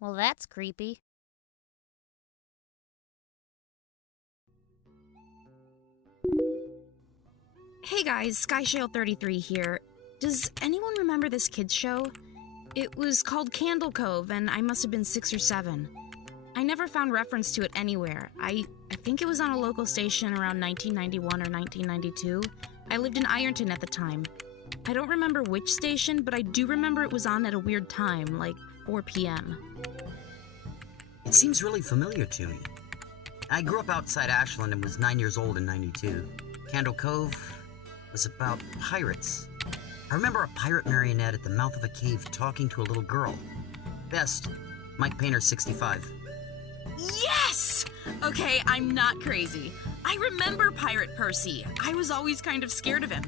Well, that's creepy. Hey guys, SkyShale33 here. Does anyone remember this kids show? It was called Candle Cove, and I must have been 6 or 7. I never found reference to it anywhere. I think it was on a local station around 1991 or 1992. I lived in Ironton at the time. I don't remember which station, but I do remember it was on at a weird time, like 4 p.m. It seems really familiar to me. I grew up outside Ashland and was 9 years old in 92. Candle Cove was about pirates. I remember a pirate marionette at the mouth of a cave talking to a little girl. Best, Mike Painter 65. Yes! Okay, I'm not crazy. I remember Pirate Percy. I was always kind of scared of him.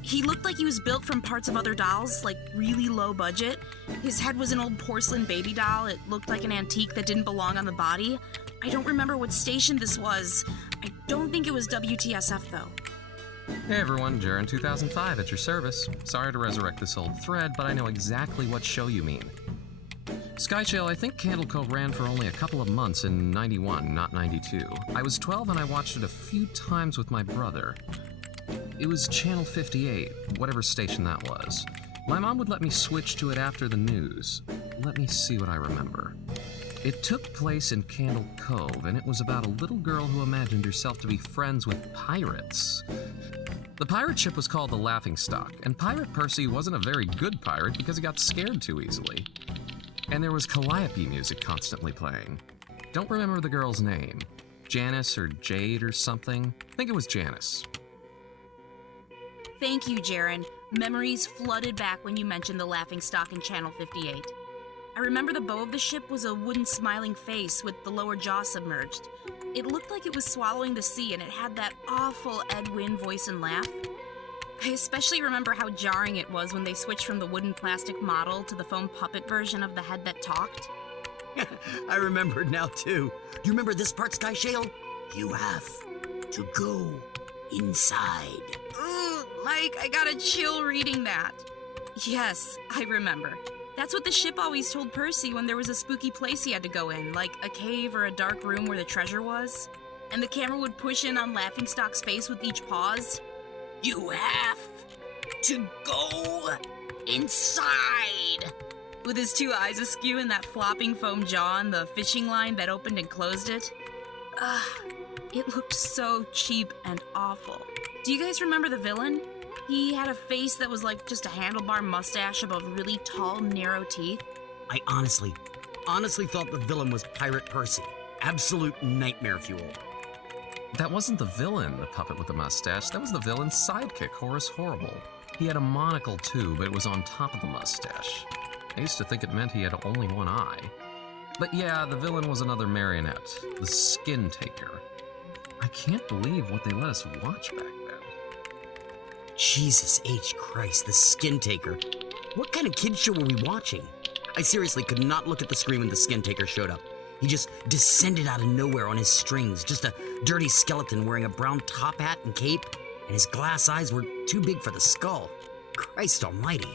He looked like he was built from parts of other dolls, like really low budget. His head was an old porcelain baby doll. It looked like an antique that didn't belong on the body. I don't remember what station this was. I don't think it was WTSF, though. Hey everyone, Jaren 2005 at your service. Sorry to resurrect this old thread, but I know exactly what show you mean. Skyshale, I think Candle Cove ran for only a couple of months in 91, not 92. I was 12 and I watched it a few times with my brother. It was Channel 58, whatever station that was. My mom would let me switch to it after the news. Let me see what I remember. It took place in Candle Cove, and it was about a little girl who imagined herself to be friends with pirates. The pirate ship was called the Laughingstock, and Pirate Percy wasn't a very good pirate because he got scared too easily. And there was Calliope music constantly playing. Don't remember the girl's name. Janice or Jade or something? I think it was Janice. Thank you, Jaren. Memories flooded back when you mentioned the Laughingstock in Channel 58. I remember the bow of the ship was a wooden smiling face with the lower jaw submerged. It looked like it was swallowing the sea, and it had that awful Ed Wynn voice and laugh. I especially remember how jarring it was when they switched from the wooden plastic model to the foam puppet version of the head that talked. I remember it now too. Do you remember this part, Skyshale? You have to go inside. Ugh, Mike, I got a chill reading that. Yes, I remember. That's what the ship always told Percy when there was a spooky place he had to go in, like a cave or a dark room where the treasure was. And the camera would push in on Laughingstock's face with each pause. You have to go inside! With his 2 eyes askew and that flopping foam jaw and the fishing line that opened and closed it. It looked so cheap and awful. Do you guys remember the villain? He had a face that was like just a handlebar mustache above really tall, narrow teeth. I honestly thought the villain was Pirate Percy. Absolute nightmare fuel. That wasn't the villain, the puppet with the mustache. That was the villain's sidekick, Horace Horrible. He had a monocle too, but it was on top of the mustache. I used to think it meant he had only one eye. But yeah, the villain was another marionette, the Skin Taker. I can't believe what they let us watch back then. Jesus H. Christ, the Skin Taker. What kind of kids show were we watching? I seriously could not look at the screen when the Skin Taker showed up. He just descended out of nowhere on his strings, just a dirty skeleton wearing a brown top hat and cape, and his glass eyes were too big for the skull. Christ almighty.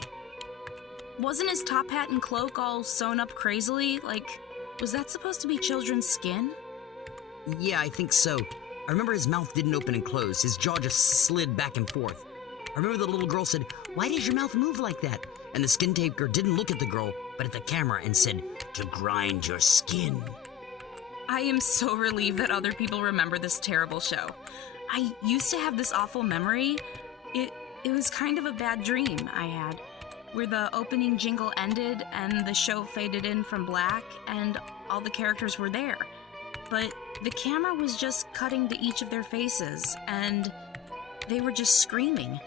Wasn't his top hat and cloak all sewn up crazily? Like, was that supposed to be children's skin? Yeah, I think so. I remember his mouth didn't open and close. His jaw just slid back and forth. I remember the little girl said, "Why does your mouth move like that?" And the Skin Taker didn't look at the girl, but at the camera and said, "To grind your skin." I am so relieved that other people remember this terrible show. I used to have this awful memory. It was kind of a bad dream I had, where the opening jingle ended and the show faded in from black and all the characters were there. But the camera was just cutting to each of their faces, and they were just screaming.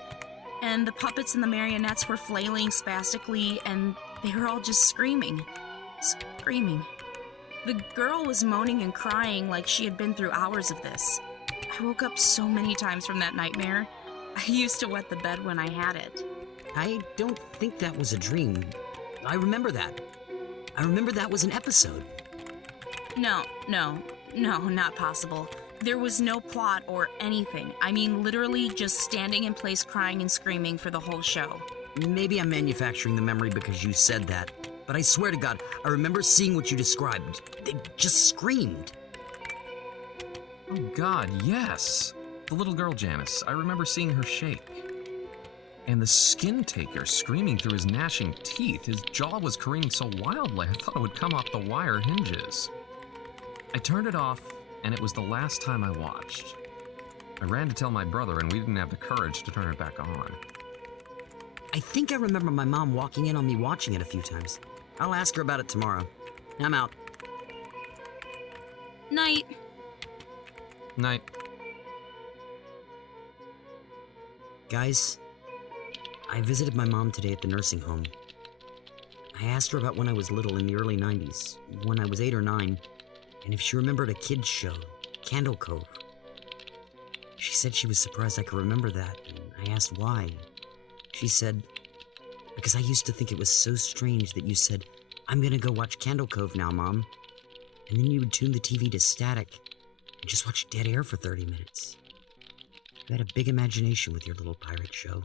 And the puppets and the marionettes were flailing spastically, and they were all just screaming. Screaming. The girl was moaning and crying like she had been through hours of this. I woke up so many times from that nightmare. I used to wet the bed when I had it. I don't think that was a dream. I remember that. I remember that was an episode. No, not possible. There was no plot or anything. I mean, literally just standing in place crying and screaming for the whole show. Maybe I'm manufacturing the memory because you said that, but I swear to God, I remember seeing what you described. They just screamed. Oh God, yes! The little girl Janice, I remember seeing her shake. And the skin taker screaming through his gnashing teeth. His jaw was careening so wildly I thought it would come off the wire hinges. I turned it off, and it was the last time I watched. I ran to tell my brother, and we didn't have the courage to turn it back on. I think I remember my mom walking in on me watching it a few times. I'll ask her about it tomorrow. I'm out. Night. Night. Guys, I visited my mom today at the nursing home. I asked her about when I was little in the early 90s, when I was 8 or 9, and if she remembered a kid's show, Candle Cove. She said she was surprised I could remember that, and I asked why. She said, because I used to think it was so strange that you said, "I'm gonna go watch Candle Cove now, Mom." And then you would tune the TV to static and just watch dead air for 30 minutes. You had a big imagination with your little pirate show.